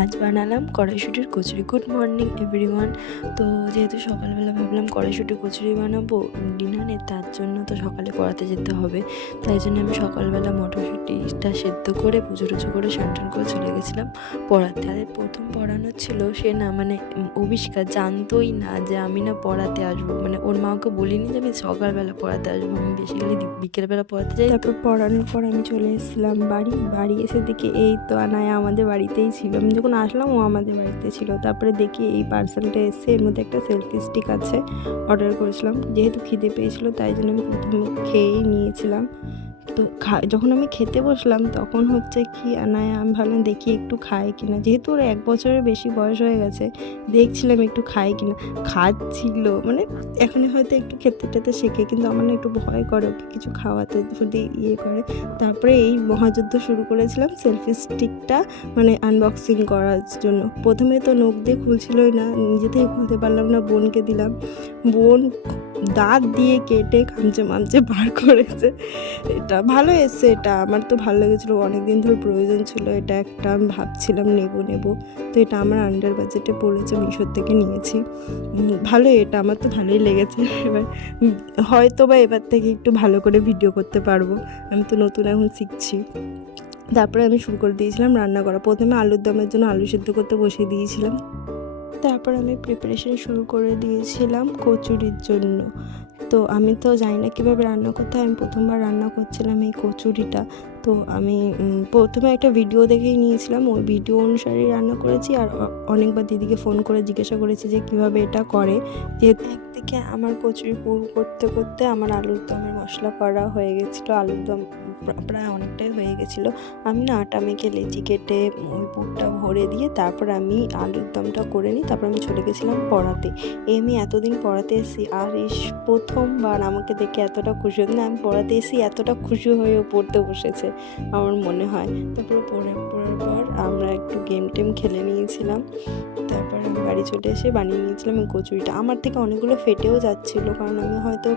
আজ বানালাম কড়াইশুঁটির কচুরি। Good morning everyone. তো যেহেতু সকালবেলা ভাবলাম কড়াইশুঁটির কচুরি বানাবো ডিনারে, তার জন্য তো সকালে পড়াতে যেতে হবে। তাই জন্য আমি সকালবেলা মটরশুঁটিটা সেদ্ধ করে পুজো টুজো করে স্নান করে চলে গেছিলাম পড়াতে। আর প্রথম পড়ানো ছিল, সে না মানে আবিষ্কার জানতোই না যে আমি না পড়াতে আসবো। মানে ওর মাকে বলিনি যে আমি সকালবেলা পড়াতে আসবো, আমি বেসিক্যালি বিকেলবেলা পড়াতে যাই। তারপর পড়ানোর পর আমি চলে এসেছিলাম বাড়ি এসে দেখি এই তো আনায়া আমাদের বাড়িতেই ছিল। আমি যখন আসলাম ও আমাদের বাড়িতে ছিল। তারপরে দেখি এই পার্সেলটা এসে এর মধ্যে একটা সেলফি স্টিক আছে, অর্ডার করেছিলাম। যেহেতু খিদে পেয়েছিল তাই জন্য আমি প্রথমে খেয়েই নিয়েছিলাম। তো যখন আমি খেতে বসলাম তখন হচ্ছে কি আনায়া, আমি ভাবলাম দেখি একটু খায় কিনা, যেহেতু ওর 1 বছরের বেশি বয়স হয়ে গেছে, দেখছিলাম একটু খায় কিনা। খাচ্ছিল, মানে এখনই হয়তো একটু খেতে টেতে শেখে, কিন্তু আমার না একটু ভয় করে ওকে কিছু খাওয়াতে, যদি ইয়ে করে। তারপরে এই মহাযুদ্ধ শুরু করেছিলাম সেলফি স্টিকটা মানে আনবক্সিং করার জন্য। প্রথমে তো নখ দিয়ে খুলছিলই না, নিজে থেকে খুলতে পারলাম না, বোনকে দিলাম। বোন দাঁত দিয়ে কেটে খামচে বার করেছে। এটা ভালো এসছে, এটা আমার তো ভালো লেগেছিলো, অনেক দিন ধরে প্রয়োজন ছিল এটা একটা, আমি ভাবছিলাম নেব। তো এটা আমার আন্ডার বাজেটে পড়েছে, মিশোর থেকে নিয়েছি। ভালো, এটা আমার তো ভালোই লেগেছে। এবার হয়তো বা এবার থেকে একটু ভালো করে ভিডিও করতে পারবো, আমি তো নতুন এখন শিখছি। তারপরে আমি শুরু করে দিয়েছিলাম রান্না করা। প্রথমে আলুর দমের জন্য আলু সেদ্ধ করতে বসিয়ে দিয়েছিলাম। তারপর আমি প্রিপারেশন শুরু করে দিয়েছিলাম কচুরির জন্য। তো আমি তো জানি না কীভাবে রান্না করতে হয়, আমি প্রথমবার রান্না করছিলাম এই কচুরিটা। তো আমি প্রথমে একটা ভিডিও দেখেই নিয়েছিলাম, ওই ভিডিও অনুসারেই রান্না করেছি। আর অনেকবার দিদিকে ফোন করে জিজ্ঞাসা করেছি যে কীভাবে এটা করে। যেহেতু একদিকে আমার কচুরি পুর করতে করতে আমার আলুর দমের মশলা করা হয়ে গেছিলো, আলুর দম প্রায় অনেকটাই হয়ে গেছিলো। আমি না আটা মেখে লেচি কেটে ওই পুরটা ভরে দিয়ে তারপর আমি আলুর দমটা করে নিই। তারপর আমি চলে গেছিলাম পড়াতে। আমি এতদিন পড়াতে এসেছি, আর প্রথমবার আমাকে দেখে এতটা খুশি হতো না। আমি পড়াতে এসেছি এতটা খুশি হয়েও পড়তে বসেছে আমার মনে হয়। তারপরে পড়ার পর আমরা একটু গেম টেম খেলে নিয়েছিলাম। তারপর আমি বাড়ি চলে এসে বানিয়ে নিয়েছিলাম এই কচুরিটা। আমার থেকে অনেকগুলো ফেটেও যাচ্ছিলো, কারণ আমি হয়তো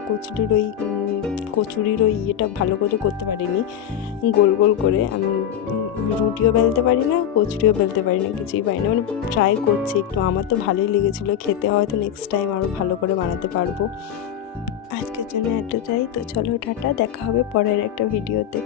কচুরির ওই ইয়েটা ভালো করে করতে পারিনি, গোল গোল করে। আমি রুটিও বেলতে পারি না, কচুরিও বেলতে পারি না, কিছুই পারি না, মানে ট্রাই করছি একটু। আমার তো ভালোই লেগেছিলো খেতে, হয়তো নেক্সট টাইম আরও ভালো করে বানাতে পারবো। আজকের জন্য এতটাই। তো চলো টাটা, দেখা হবে পরের একটা ভিডিওতে।